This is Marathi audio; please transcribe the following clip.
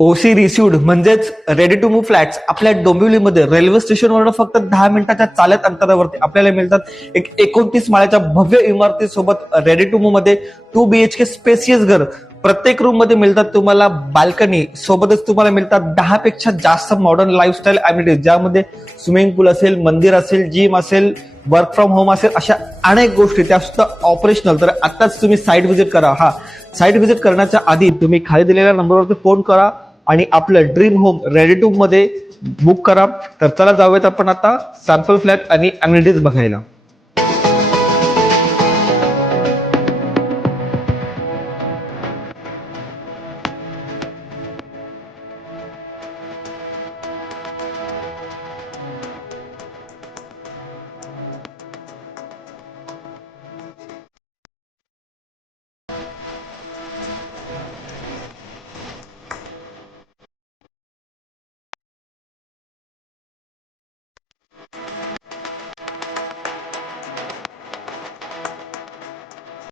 ओसी रिसिव्ड म्हणजेच रेडी टू मूव्ह फ्लॅट्स आपल्या डोंबिवलीमध्ये रेल्वे स्टेशनवर फक्त 10 मिनिटाच्या चालत अंतरावरती आपल्याला मिळतात। एक 29 माळ्याच्या भव्य इमारतीसोबत रेडी टू मूव्ह मध्ये 2 BHK स्पेसियस घर। प्रत्येक रूम मध्ये मिळतात तुम्हाला बाल्कनी, सोबतच तुम्हाला मिळतात 10 पेक्षा जास्त मॉडर्न लाईफस्टाईल अॅम्युनिटीज, ज्यामध्ये स्विमिंग पूल असेल, मंदिर असेल, जिम असेल, वर्क फ्रॉम होम असेल, अशा अनेक गोष्टी त्या सुद्धा ऑपरेशनल। तर आताच तुम्ही साईट व्हिजिट करा। साईट व्हिजिट करण्याच्या आधी तुम्ही खाली दिलेल्या नंबरवरती फोन करा आणि आपलं ड्रीम होम रेडी टू मध्ये बुक करा। तर चला जाऊयात आपण आता सॅम्पल फ्लॅट आणि अॅम्युनिटीज बघायला।